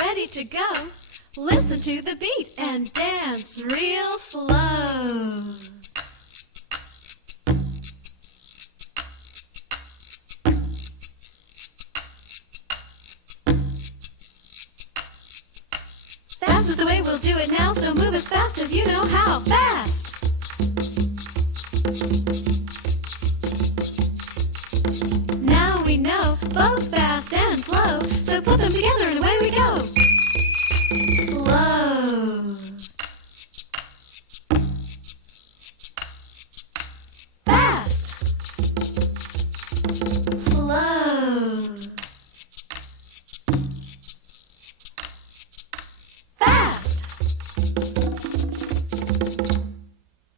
ready to go. Listen to the beat and dance real slow. Fast is the way we'll do it now, so move as fast as you know how. Fast! Now we know both fast and slow, so put them together in a way